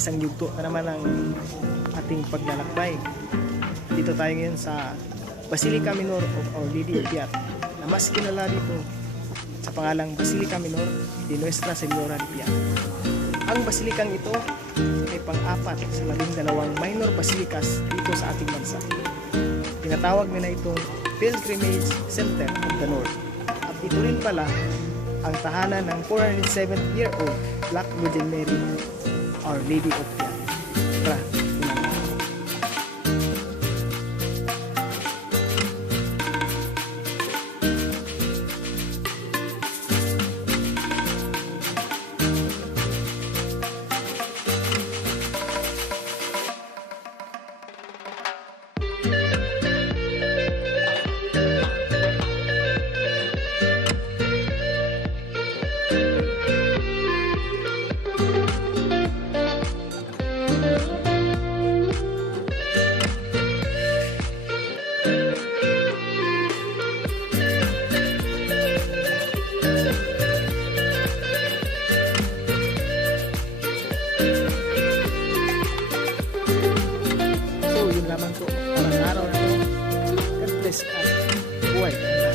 isang yugto na naman ang ating paglalakbay. Dito tayo ngayon sa Basilica Minor of Our Lady of Piat, na mas kilala dito sa pangalang Basilica Minor de Nuestra Señora de Piat. Ang basilikang ito ay pang-apat sa 12 minor basilicas dito sa ating bansa. Tinatawag nila itong Pilgrimage Center of the North. At ito rin pala ang tahanan ng 407-year-old Black Virgin Mary, Our Lady of Piat. Tara, tingnan natin. Lamang po parang araw na ito. God bless at buhay ka na.